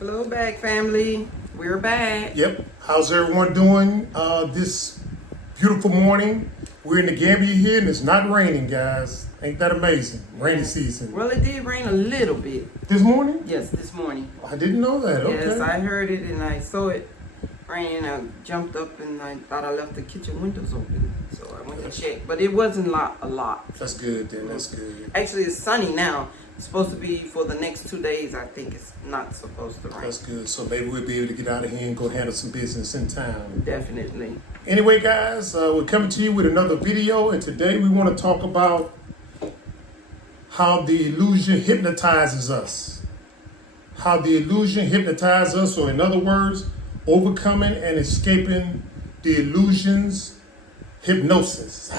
Hello back, family. We're back. Yep. How's everyone doing this beautiful morning? We're in the Gambia here and it's not raining, guys. Ain't that amazing? Rainy season. Well, it did rain a little bit. This morning? Yes, this morning. I didn't know that. Okay. Yes, I heard it and I saw it rain. I jumped up and I thought I left the kitchen windows open. So I went to check. But it wasn't a lot. That's good then. That's good. Actually, it's sunny now. It's supposed to be for the next 2 days. I think it's not supposed to rain. That's good. So maybe we'll be able to get out of here and go handle some business in town. Definitely. Anyway, guys, we're coming to you with another video. And today we want to talk about how the illusion hypnotizes us. How the illusion hypnotizes us, or in other words, overcoming and escaping the illusions, hypnosis,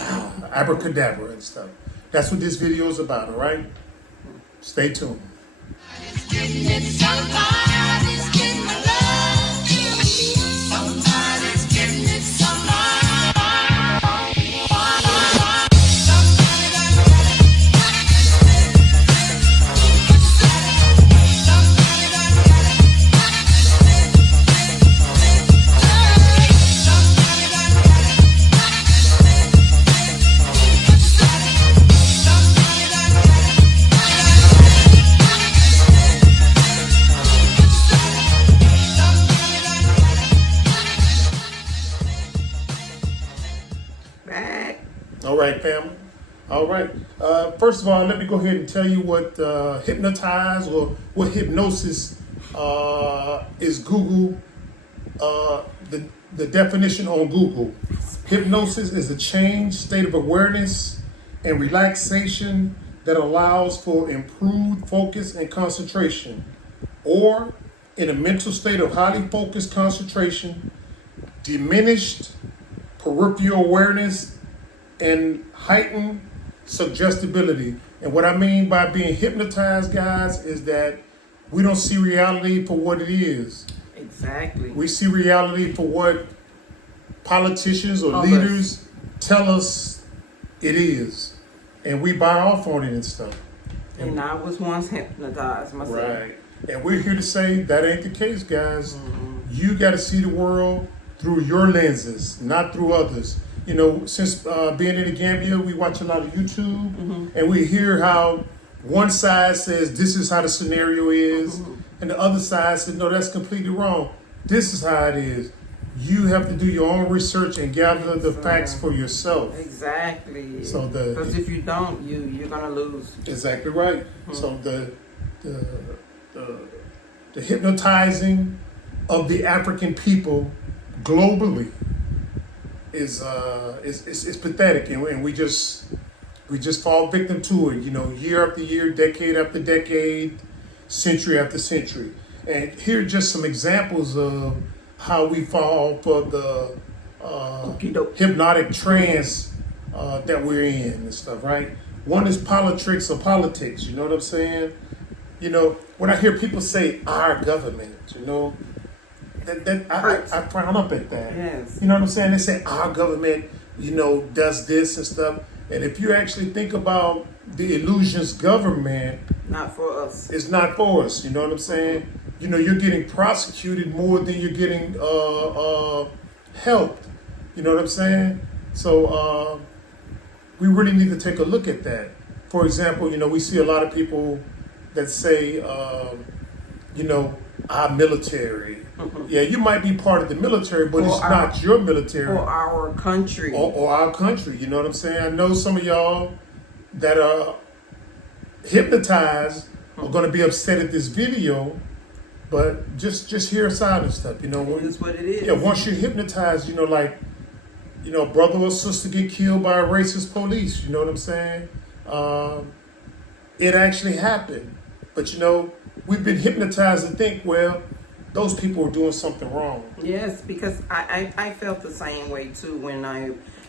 abracadabra and stuff. That's what this video is about, all right? Stay tuned. All right, family. All right. First of all, let me go ahead and tell you what hypnotize or what hypnosis is. Google the definition on Google. Hypnosis is a changed state of awareness and relaxation that allows for improved focus and concentration, or in a mental state of highly focused concentration, diminished peripheral awareness, and heightened suggestibility. And what I mean by being hypnotized, guys, is that we don't see reality for what it is. Exactly. We see reality for what politicians or leaders tell us it is. And we buy off on it and stuff. And I was once hypnotized myself. Right. And we're here to say that ain't the case, guys. You got to see the world through your lenses, not through others. You know, since being in the Gambia, we watch a lot of YouTube, and we hear how one side says this is how the scenario is, and the other side says, no, that's completely wrong. This is how it is. You have to do your own research and gather the facts for yourself. Exactly. So because if you don't, you're gonna lose. Exactly right. So the hypnotizing of the African people globally is pathetic, and we just fall victim to it. You know, year after year, decade after decade, century after century. And here are just some examples of how we fall for the hypnotic trance that we're in and stuff. Right. One is politics or politics. You know what I'm saying? You know, when I hear people say our government, you know, I frown up at that. Yes. You know what I'm saying? They say our government, you know, does this and stuff. And if you actually think about the illusions government, not for us. It's not for us. You know what I'm saying? You know, you're getting prosecuted more than you're getting helped. You know what I'm saying? So we really need to take a look at that. For example, you know, we see a lot of people that say, you know, our military. Yeah, you might be part of the military, but it's not your military. Or our country. Or our country, you know what I'm saying? I know some of y'all that are hypnotized are going to be upset at this video, but just hear us out and stuff, you know. It is what it is. Yeah, once you're hypnotized, you know, like, you know, brother or sister get killed by a racist police, you know what I'm saying? It actually happened. But, you know, we've been hypnotized to think, well, those people are doing something wrong. Yes, because I felt the same way too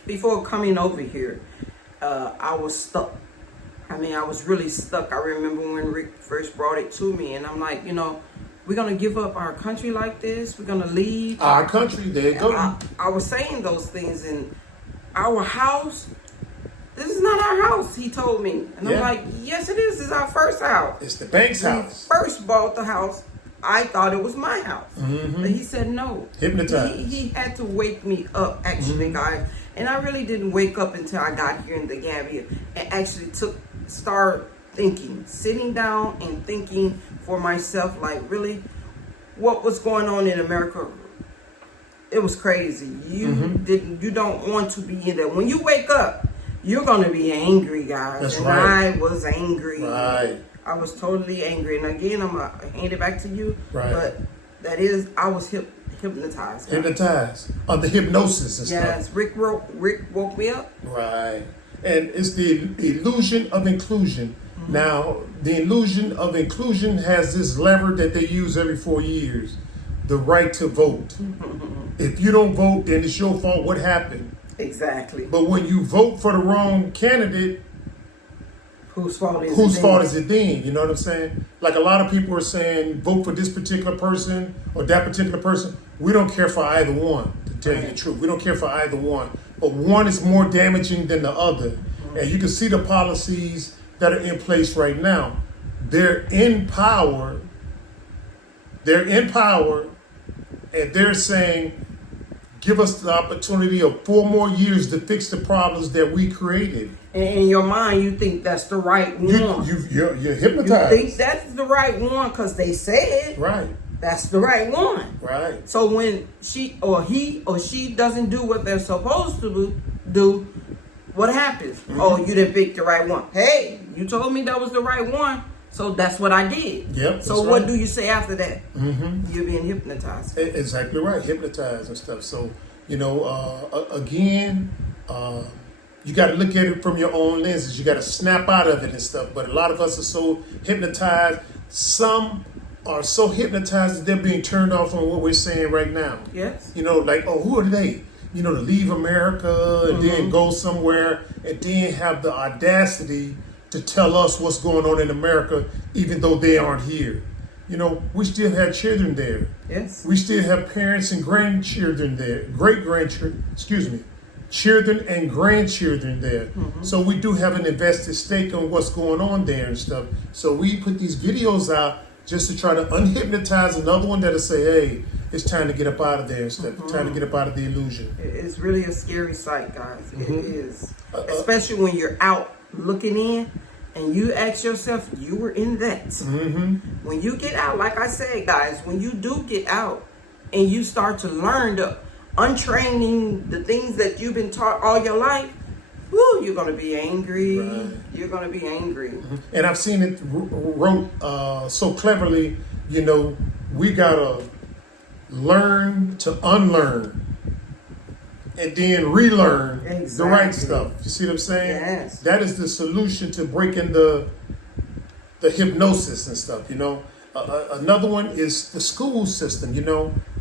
before coming over here, I was stuck. I mean, I was really stuck. I remember when Rick first brought it to me, and I'm like, you know, we're going to give up our country like this? We're going to leave? Our country, there you go. I was saying those things, and our house, this is not our house, he told me. And I'm like, yes, it is. It's our first house. It's the bank's house. We first bought the house I thought it was my house. But he said no. Hypnotized. He had to wake me up, actually, guys. And I really didn't wake up until I got here in the Gambia and actually started thinking, sitting down and thinking for myself, like, really, what was going on in America? It was crazy. You don't want to be in that. When you wake up, you're gonna be angry, guys. That's and right. I was angry. Right. I was totally angry. And again, I'm gonna hand it back to you. Right. But I was hypnotized. Hypnotized. The hypnosis and stuff. Yes, Rick woke me up. Right. And it's the illusion of inclusion. Now, the illusion of inclusion has this lever that they use every 4 years, the right to vote. If you don't vote, then it's your fault. What happened? Exactly. But when you vote for the wrong candidate, whose fault is it then? You know what I'm saying? Like a lot of people are saying, vote for this particular person or that particular person. We don't care for either one, to tell you the truth. We don't care for either one. But one is more damaging than the other. And you can see the policies that are in place right now. They're in power. And they're saying, give us the opportunity of 4 more years to fix the problems that we created. And in your mind, you think that's the right one. You're hypnotized. You think that's the right one because they said right. That's the right one. Right. So when he or she doesn't do what they're supposed to do, what happens? Oh, you didn't pick the right one. Hey, you told me that was the right one. So that's what I did. Yep. So what do you say after that? You're being hypnotized. Exactly right. Hypnotized and stuff. So, again, you got to look at it from your own lenses. You got to snap out of it and stuff. But a lot of us are so hypnotized. Some are so hypnotized that they're being turned off on what we're saying right now. Yes. Like, oh, who are they? To leave America and then go somewhere and then have the audacity to tell us what's going on in America, even though they aren't here. We still have children there. Yes. We still have parents and grandchildren there, children and grandchildren there. So we do have an invested stake on what's going on there and stuff. So we put these videos out just to try to unhypnotize another one that'll say, hey, it's time to get up out of there and stuff. Time to get up out of the illusion. It's really a scary sight, guys. It is. Especially when you're out looking in and you ask yourself, you were in that. When you get out, like I said, guys, when you do get out and you start to learn the untraining the things that you've been taught all your life, you're going to be angry. Right. You're going to be angry. And I've seen it wrote so cleverly, we got to learn to unlearn and then relearn the right stuff. You see what I'm saying? Yes. That is the solution to breaking the hypnosis and stuff, Another one is the school system,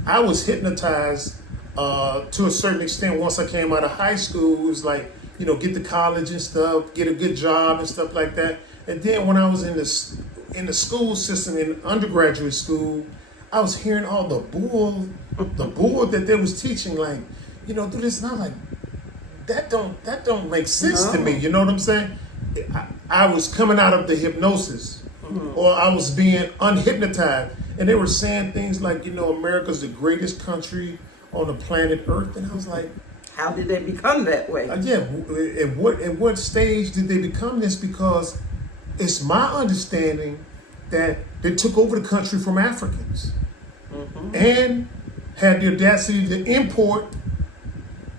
I was hypnotized to a certain extent once I came out of high school. It was like, get to college and stuff, get a good job and stuff like that. And then when I was in the school system, in undergraduate school, I was hearing all the bull that they was teaching, like, do this. And I'm like, that don't make sense to me. You know what I'm saying? I was coming out of the hypnosis, or I was being unhypnotized, and they were saying things like, America's the greatest country on the planet Earth, and I was like, how did they become that way? At what stage did they become this? Because it's my understanding that they took over the country from Africans and had the audacity to import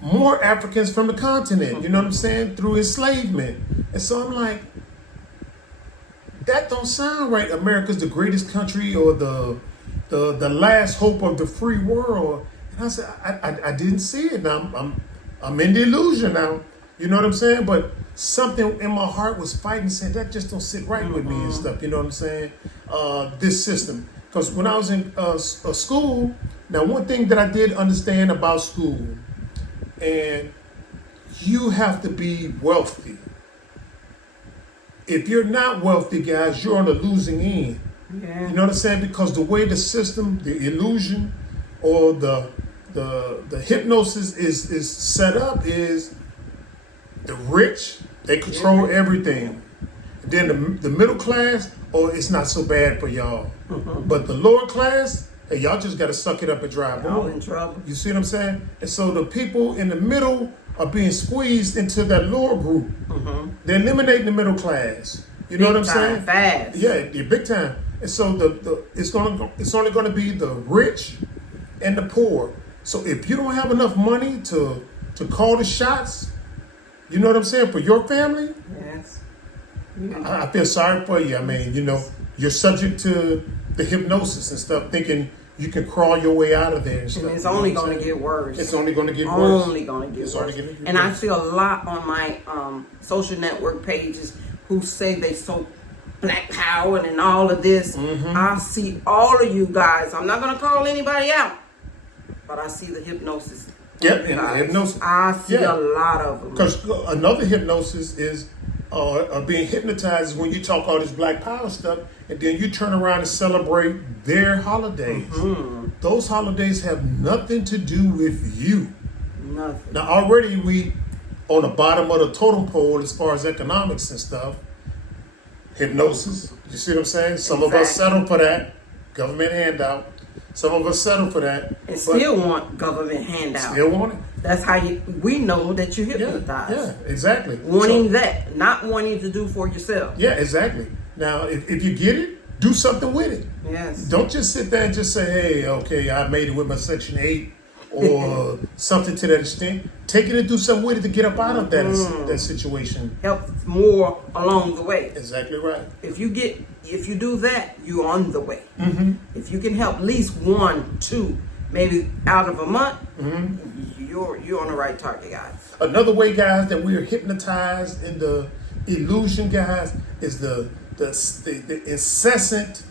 more Africans from the continent, you know what I'm saying, through enslavement. And so I'm like, that don't sound right. America's the greatest country, or the last hope of the free world. And I said, I didn't see it. Now I'm in the illusion now. You know what I'm saying? But something in my heart was fighting, saying that just don't sit right with me and stuff. You know what I'm saying? This system. Because when I was in school, now one thing that I did understand about school, and you have to be wealthy. If you're not wealthy, guys, you're on the losing end. Yeah. You know what I'm saying? Because the way the system, the illusion, or the hypnosis is set up is the rich, they control everything. Then the middle class, it's not so bad for y'all. But the lower class, hey, y'all just got to suck it up and drive. Y'all in trouble. You see what I'm saying? And so the people in the middle are being squeezed into that lower group. They're eliminating the middle class. You know what I'm saying? Fast. Yeah, big time. And so it's only going to be the rich and the poor. So if you don't have enough money to call the shots, you know what I'm saying, for your family, Yes. I feel sorry for you. I mean, you're subject to the hypnosis and stuff, thinking you can crawl your way out of there and stuff. And it's only going to get worse. It's only going to get worse. Only going to get It's worse. only gonna get And I worse. see a lot on my social network pages who say they so black power and all of this. I see all of you guys. I'm not going to call anybody out, but I see the hypnosis. Yep, and the hypnosis. I see a lot of them. Because another hypnosis is being hypnotized is when you talk all this black power stuff, and then you turn around and celebrate their holidays. Those holidays have nothing to do with you. Nothing. Now already we on the bottom of the totem pole as far as economics and stuff. Hypnosis. You see what I'm saying? Some of us settle for that. Government handout. Some of us settle for that. And still want government handout. Still want it. That's how we know that you're hypnotized. Yeah, exactly. Wanting that, not wanting to do for yourself. Yeah, exactly. Now, if you get it, do something with it. Yes. Don't just sit there and just say, hey, okay, I made it with my Section 8 or something to that extent. Take it and do something with it to get up out of that situation. Help more along the way. Exactly right. If you do that, you're on the way. If you can help at least 1, 2, maybe out of a month, you're on the right target, guys. Another way, guys, that we are hypnotized in the illusion, guys, is the incessant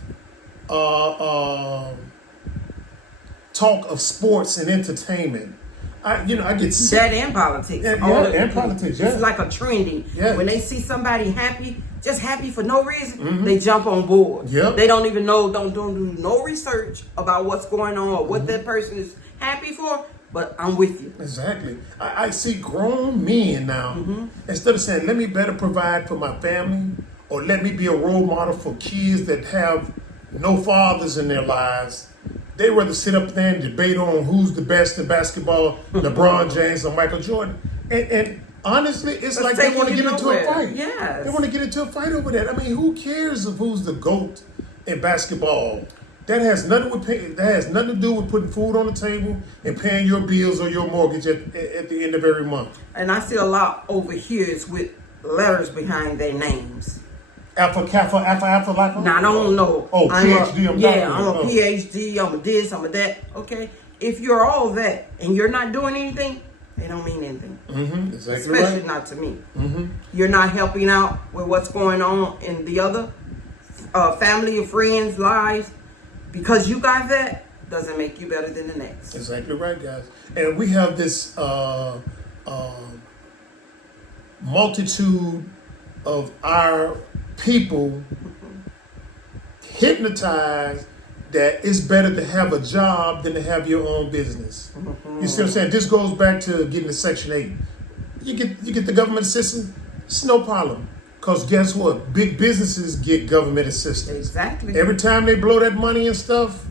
talk of sports and entertainment. I get sick. That and politics. And politics, yeah. It's like a trending. Yeah. When they see somebody happy, just happy for no reason, they jump on board. Yep. They don't even know, don't do no research about what's going on or what that person is happy for, but I'm with you. Exactly. I see grown men now, instead of saying, let me better provide for my family, or let me be a role model for kids that have no fathers in their lives, they rather sit up there and debate on who's the best in basketball, LeBron James or Michael Jordan. And honestly, it's like they want to get into a fight. Yes. They want to get into a fight over that. I mean, who cares of who's the GOAT in basketball? That has nothing to do with putting food on the table and paying your bills or your mortgage at the end of every month. And I see a lot over here is with letters behind their names. Alpha, Kappa, Alpha. Now, I don't know. Oh, PhD. I'm a PhD. I'm a this. I'm a that. Okay. If you're all that and you're not doing anything, they don't mean anything. Exactly. Especially Right. not to me. You're not helping out with what's going on in the other family or friends' lives. Because you got that doesn't make you better than the next. Exactly right, guys. And we have this multitude of our people hypnotized that it's better to have a job than to have your own business. You see what I'm saying? This goes back to getting the Section 8. You get the government assistance, it's no problem. Because guess what? Big businesses get government assistance. Exactly. Every time they blow that money and stuff,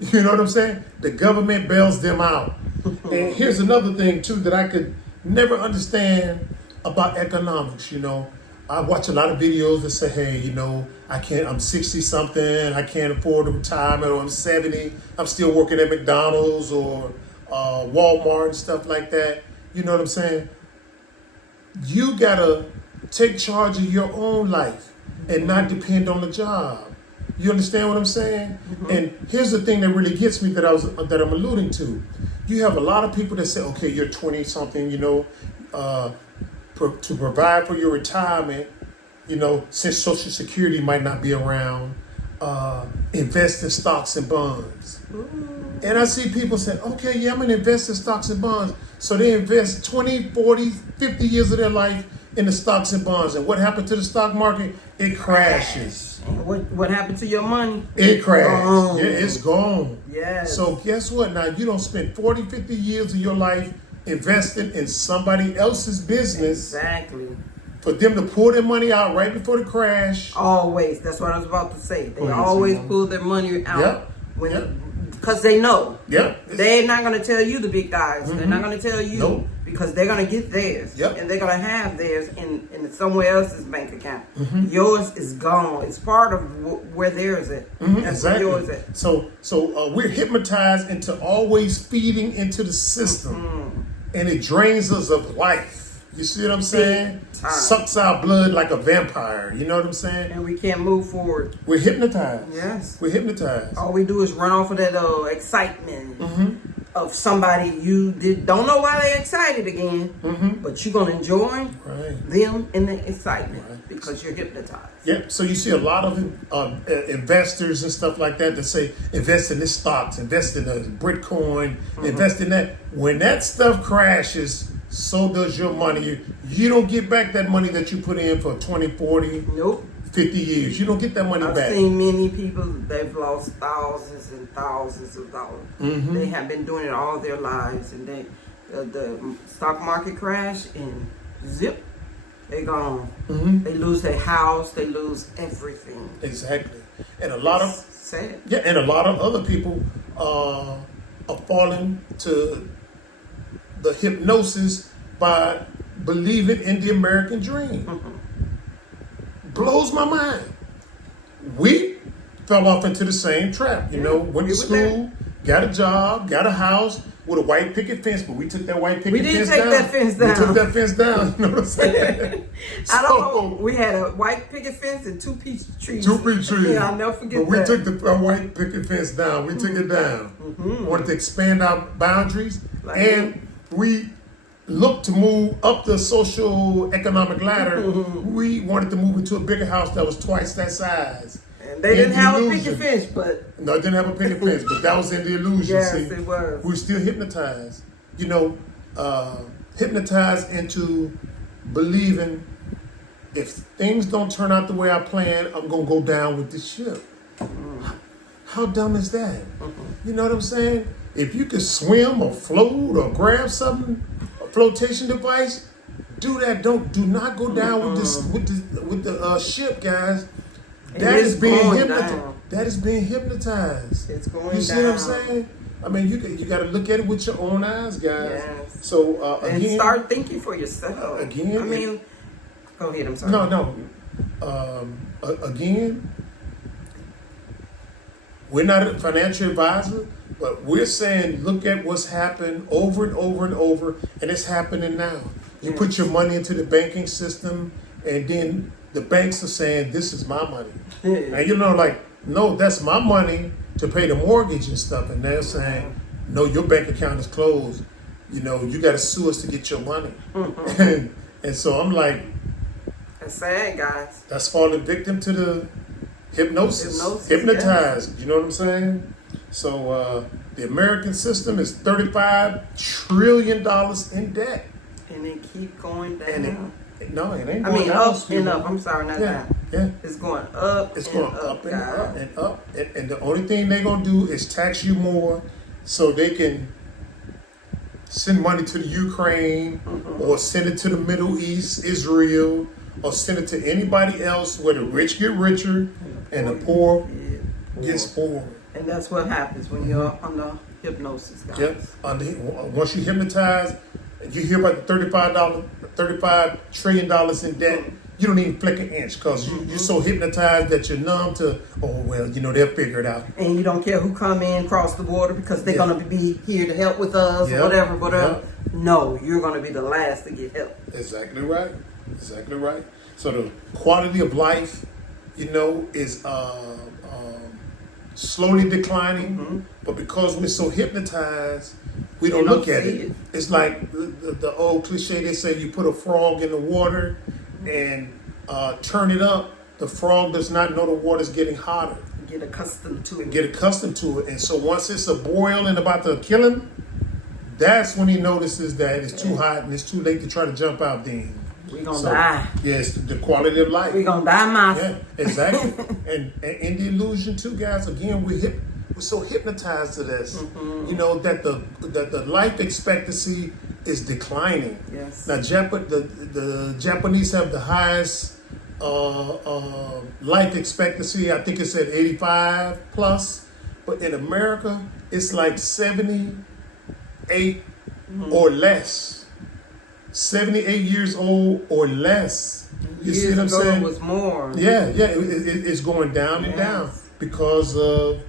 you know what I'm saying? The government bails them out. And here's another thing, too, that I could never understand about economics, I watch a lot of videos that say, hey, I'm 60 something, I can't afford a retirement, or I'm 70, I'm still working at McDonald's or Walmart and stuff like that. You know what I'm saying? You gotta take charge of your own life and not depend on the job. You understand what I'm saying? And here's the thing that really gets me that I'm alluding to. You have a lot of people that say, okay, you're 20 something, to provide for your retirement, since Social Security might not be around, invest in stocks and bonds. And I see people say, okay, yeah, I'm going to invest in stocks and bonds. So they invest 20, 40, 50 years of their life in the stocks and bonds. And what happened to the stock market? It crashes. What happened to your money? It crashed. Yeah, it's gone. Yes. So guess what? Now, you don't spend 40, 50 years of your life investing in somebody else's business Exactly. for them to pull their money out right before the crash. Always. That's what I was about to say. They Please, always pull their money out. Yep. When Yep. Because they know. Yep. They're not going to tell you, the big guys. They're not going to tell you. Nope. Because they're going to get theirs. Yep. And they're going to have theirs in somewhere else's bank account. Yours is gone. It's part of where theirs is. That's Exactly. where yours is. So we're hypnotized into always feeding into the system, and it drains us of life. You see what I'm saying? time. Sucks our blood like a vampire. You know what I'm saying? And we can't move forward. We're hypnotized. Yes. We're hypnotized. All we do is run off of that excitement of somebody you don't know why they're excited again, but you're going to enjoy Right. them in the excitement because you're hypnotized. Yep. So you see a lot of investors and stuff like that say invest in this stocks, invest in the Bitcoin, invest in that. When that stuff crashes, so does your money. You don't get back that money that you put in for 20, 40, Nope. 50 years. You don't get that money I've back. seen many people, they've lost thousands and thousands of dollars. They have been doing it all their lives, and the stock market crash and zip, they're gone. They lose their house, they lose everything. Exactly. And a lot of Sad. and a lot of other people are falling to the hypnosis by believing in the American dream. Blows my mind. We fell off into the same trap. You know, went to school, got a job, got a house with a white picket fence, but we took that white picket fence down. We didn't take that fence down. We took that fence down. You know what I'm saying? I don't know. We had a white picket fence and 2 peach trees. 2 peach trees. Yeah, I'll never forget but we that. took the white picket fence down. We took it down. Wanted to expand our boundaries. And we looked to move up the social economic ladder. We wanted to move into a bigger house that was twice that size. And they didn't have a picket fence, but... No, it didn't have a picket fence, but that was in the illusion. Yes, see? it was. We were still hypnotized. You know, hypnotized into believing if things don't turn out the way I plan, I'm going to go down with the ship. How dumb is that? You know what I'm saying? If you could swim or float or grab something, a flotation device, do that. Do not go down with the ship, guys. That is being hypnotized. That is being hypnotized. It's going down. You see what I'm saying? I mean, you got to look at it with your own eyes, guys. Yes. So And again, start thinking for yourself. Again, I mean, go ahead. I'm sorry. no. Again, we're not a financial advisor, but we're saying look at what's happened over and over and over, and it's happening now. You put your money into the banking system, and then the banks are saying, this is my money. And you know, like, no, that's my money to pay the mortgage and stuff. And they're saying, no, your bank account is closed. You know, you got to sue us to get your money. And so I'm like, That's sad, guys. that's falling victim to the hypnosis. Yes. Hypnotized. You know what I'm saying? So the American system is $35 trillion in debt. And they keep going down. And it ain't going I mean, down. up and up. I'm sorry, not down. Yeah. It's going up. It's and going up, up and guys. up and up. And the only thing they're going to do is tax you more so they can send money to the Ukraine or send it to the Middle East, Israel, or send it to anybody else where the rich get richer and the poor gets poorer. And that's what happens when you're under hypnosis, guys. Yep. Once you hypnotize, you hear about the $35 trillion in debt, you don't even flick an inch because you're so hypnotized that you're numb to, oh, well, you know, they'll figure it out. And you don't care who come in, cross the border because they're going to be here to help with us, Yep. whatever. Yep. No, you're going to be the last to get help. Exactly right. Exactly right. So the quality of life, you know, is slowly declining, but because we're so hypnotized, we don't look at it. It's like the old cliche they say, you put a frog in the water and turn it up, the frog does not know the water's getting hotter. Get accustomed to it. Get accustomed to it. And so once it's a boil and about to kill him, that's when he notices that it's too hot and it's too late to try to jump out then. We're going to die. Yes, the quality of life. We're going to die, Master. Yeah, exactly. and in the illusion too, guys, again, we're so hypnotized to this. You know, that the life expectancy is declining. Yes. Now, the Japanese have the highest life expectancy. I think it's at 85 plus, but in America, it's like 78 or less. 78 years old or less. You see what I'm saying? It was more. Yeah, it's going down and down because of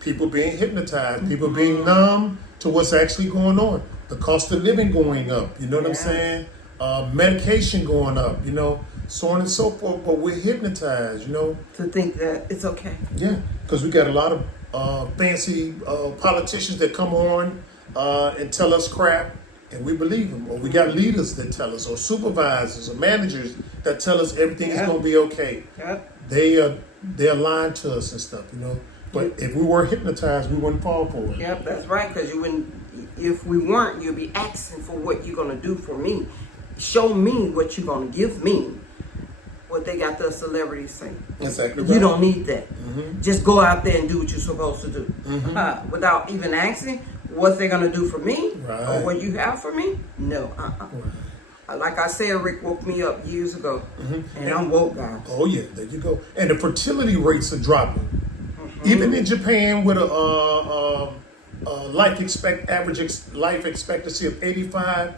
people being hypnotized, people being numb to what's actually going on. The cost of living going up, you know what I'm saying? Medication going up, you know, so on and so forth. But we're hypnotized, you know. To think that it's okay. Yeah, because we got a lot of fancy politicians that come on and tell us crap, and we believe them. Or we got leaders that tell us, or supervisors, or managers that tell us everything is going to be okay. Yep. They're lying to us and stuff, you know. But if we were hypnotized, we wouldn't fall for it. Yep, that's right. Because you wouldn't. If we weren't, you'd be asking for what you're gonna do for me. Show me what you're gonna give me. What they got the celebrities say. Exactly right. You don't need that. Just go out there and do what you're supposed to do. Without even asking what they're gonna do for me or what you have for me. No. Like I said, Rick woke me up years ago, and I'm woke, guys. Oh yeah, there you go. And the fertility rates are dropping. Even in Japan, with a average life expectancy of 85,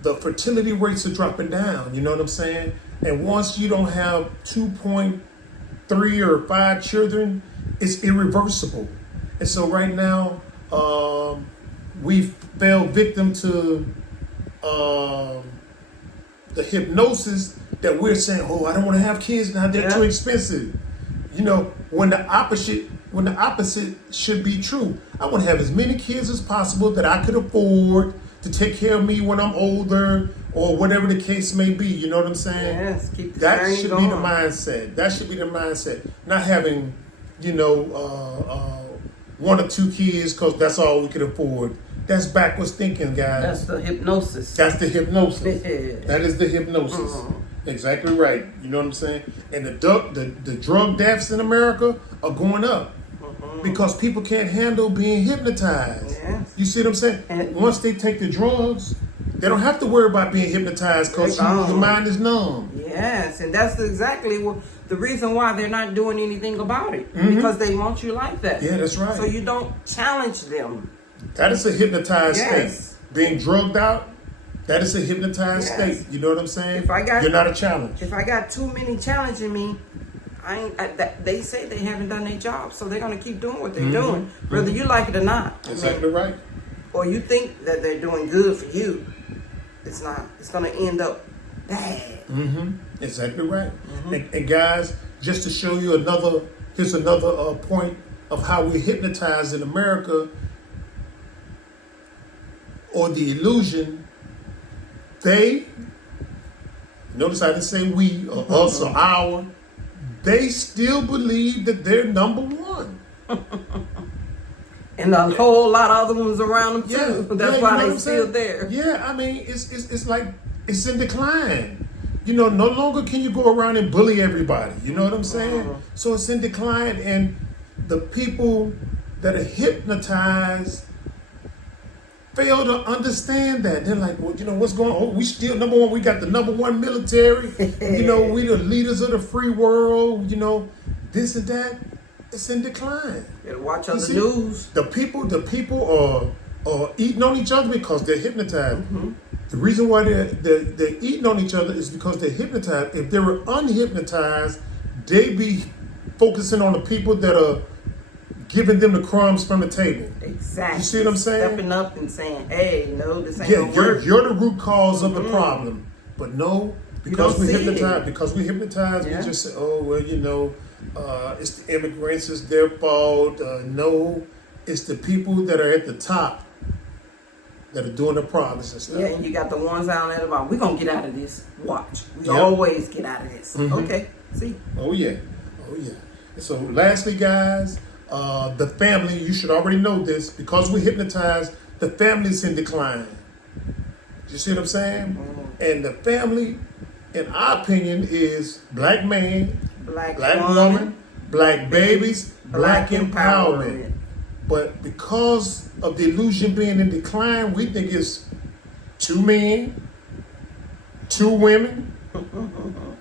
the fertility rates are dropping down. You know what I'm saying? And once you don't have 2.3 or 5 children, it's irreversible. And so right now, we fell victim to the hypnosis that we're saying, oh, I don't want to have kids now, they're too expensive. You know, when the opposite should be true. I want to have as many kids as possible that I could afford to take care of me when I'm older, or whatever the case may be. You know what I'm saying? Yes, keep the that journey should going. be the mindset. That should be the mindset. Not having, you know, 1 or 2 kids because that's all we can afford. That's backwards thinking, guys. That's the hypnosis. That's the hypnosis. That is the hypnosis. Exactly right. You know what I'm saying? And the drug deaths in America are going up because people can't handle being hypnotized. Yes. You see what I'm saying? And once they take the drugs, they don't have to worry about being hypnotized because your mind is numb. Yes, and that's exactly the reason why they're not doing anything about it, because they want you like that. Yeah, that's right. So you don't challenge them. That is a hypnotized state. Being drugged out, that is a hypnotized state. You know what I'm saying? You're not a challenge. If I got too many challenging me, they say they haven't done their job, so they're going to keep doing what they're doing, whether you like it or not. Exactly right. Or you think that they're doing good for you. It's not. It's going to end up bad. Exactly right. And guys, just to show you here's another point of how we hypnotize in America, or the illusion. Notice I didn't say we or us or our. They still believe that they're number one. And a whole lot of other ones around them too. Yeah, That's why they're still there. Yeah, I mean, it's like it's in decline. You know, no longer can you go around and bully everybody. You know what I'm saying? So it's in decline, and the people that are hypnotized fail to understand that. They're like, well, you know, what's going on? Oh, we still number one. We got the number one military. You know, we the leaders of the free world. You know, this and that. It's in decline. You gotta watch on the news. The people are eating on each other because they're hypnotized. The reason why they're eating on each other is because they're hypnotized. If they were unhypnotized, they'd be focusing on the people that are giving them the crumbs from the table. Exactly. You see what I'm saying? Stepping up and saying, hey, no, this ain't gonna work. You're the root cause of the problem. But no, because we hypnotize, we just say, oh, well, you know, it's the immigrants, it's their fault. No, it's the people that are at the top that are doing the progress and stuff. Yeah, and you got the ones down there about, we're going to get out of this. Watch. We always get out of this. Okay, see? Oh, yeah. So lastly, guys, the family, you should already know this, because we hypnotize, the family's in decline. You see what I'm saying? And the family, in our opinion, is black man, black woman, black babies, black empowerment. But because of the illusion being in decline, we think it's 2 men, 2 women,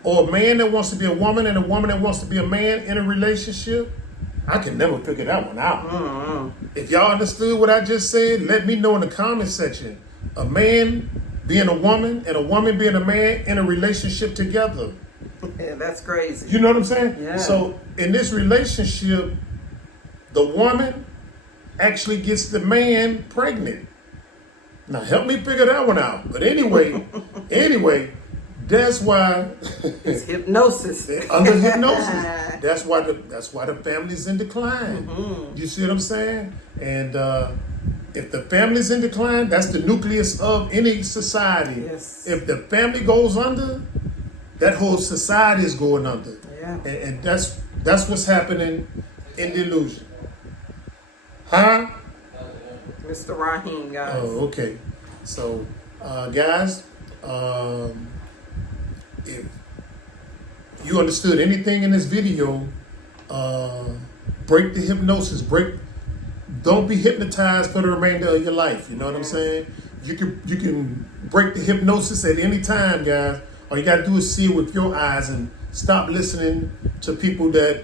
or a man that wants to be a woman and a woman that wants to be a man in a relationship, I can never figure that one out. Mm-hmm. If y'all understood what I just said, let me know in the comment section. A man being a woman and a woman being a man in a relationship together. Yeah, that's crazy. You know what I'm saying? Yeah. So in this relationship, the woman actually gets the man pregnant. Now help me figure that one out. But anyway, that's why It's hypnosis. under hypnosis. That's why the family's in decline. Mm-hmm. You see what I'm saying? And if the family's in decline, that's the nucleus of any society. Yes. If the family goes under, that whole society is going under. Yeah. And that's what's happening in the illusion. Huh? Mr. Raheem, guys. Oh, okay. So, guys, if you understood anything in this video, break the hypnosis. Don't be hypnotized for the remainder of your life. You know what I'm saying? You can break the hypnosis at any time, guys. All you got to do is see it with your eyes and stop listening to people that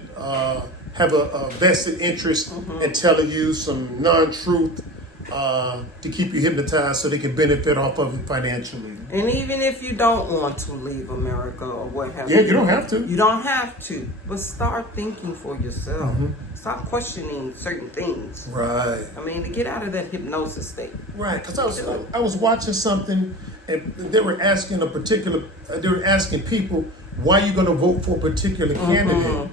have a vested interest in telling you some non-truth to keep you hypnotized so they can benefit off of it financially. And even if you don't want to leave America or what have Yeah, you don't have to. You don't have to. But start thinking for yourself. Mm-hmm. Stop questioning certain things. Right. I mean, to get out of that hypnosis state. Right, because I was watching something and they were asking people, why are you going to vote for a particular candidate?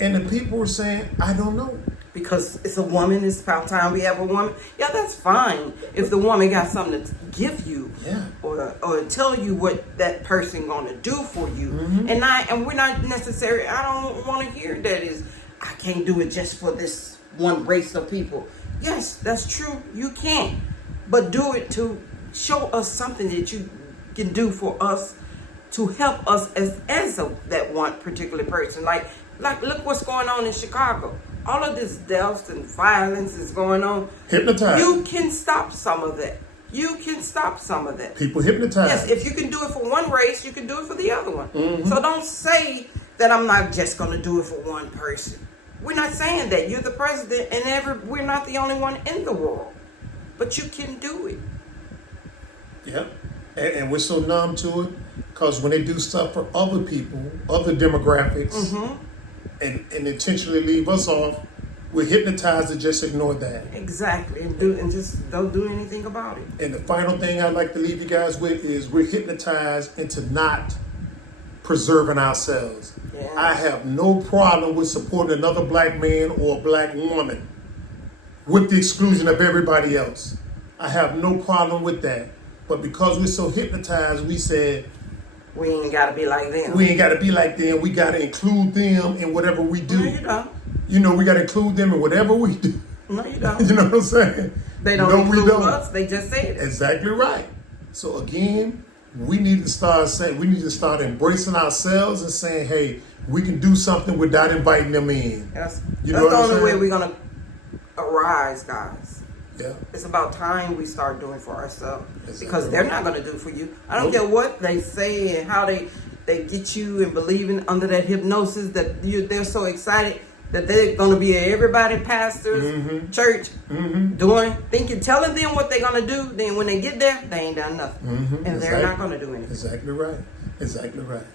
And the people were saying, I don't know. Because it's a woman, it's about time we have a woman. Yeah, that's fine. If the woman got something to give you, Yeah. or tell you what that person gonna do for you, and we're not necessarily. I don't want to hear that is I can't do it just for this one race of people. Yes, that's true. You can, but do it to show us something that you can do for us to help us as that one particular person. Like look what's going on in Chicago. All of this deaths and violence is going on. Hypnotized. You can stop some of that. You can stop some of that. People hypnotized. Yes, if you can do it for one race, you can do it for the other one. So don't say that I'm not just going to do it for one person. We're not saying that. You're the president, and we're not the only one in the world. But you can do it. Yep. And we're so numb to it because when they do stuff for other people, other demographics, and intentionally leave us off, we're hypnotized to just ignore that. Exactly. And just don't do anything about it. And the final thing I'd like to leave you guys with is we're hypnotized into not preserving ourselves. Yeah. I have no problem with supporting another black man or a black woman with the exclusion of everybody else. I have no problem with that. But because we're so hypnotized, we said, we ain't got to be like them. we ain't got to be like them. We got to include them in whatever we do. No, you don't. You know, we got to include them in whatever we do. No, you don't. You know what I'm saying? They don't include us. They just said it. Exactly right. So again, we need to start embracing ourselves and saying, hey, we can do something without inviting them in. That's You know the what I'm only way saying? we're going to arise, guys. Yeah. It's about time we start doing for ourselves. Exactly. Because they're not going to do for you. I don't Nope. care what they say and how they get you and believing under that hypnosis that they're so excited that they're going to be everybody pastors, church, telling them what they're going to do. Then when they get there, they ain't done nothing. And they're not going to do anything. Exactly right. Exactly right.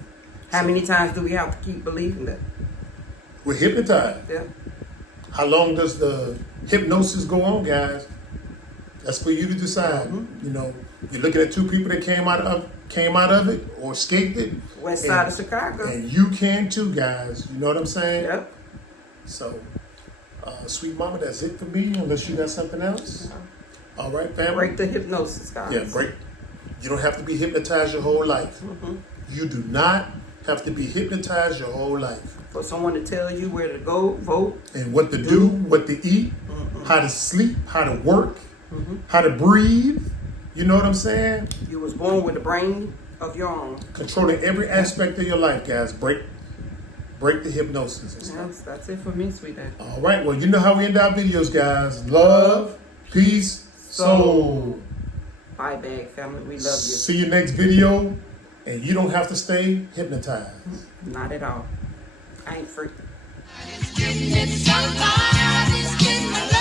How many times do we have to keep believing that? We're hypnotized. Yeah. How long does the hypnosis go on, guys? That's for you to decide. You know, you're looking at 2 people that came out of it or escaped it. West side of Chicago. And you can too, guys. You know what I'm saying? Yep. So, sweet mama, that's it for me, unless you got something else. All right, family? Break the hypnosis, guys. Yeah, break. You don't have to be hypnotized your whole life. You do not have to be hypnotized your whole life. For someone to tell you where to go, vote. And what to do, what to eat, how to sleep, how to work, how to breathe. You know what I'm saying? You was born with a brain of your own. Controlling every aspect of your life, guys. Break the hypnosis and stuff. Yes, that's it for me, sweetheart. All right, well, you know how we end our videos, guys. Love, peace, soul. Bye, bag family. We love you. See you next video, and you don't have to stay hypnotized. Not at all. I ain't free. It's getting so hard, it's getting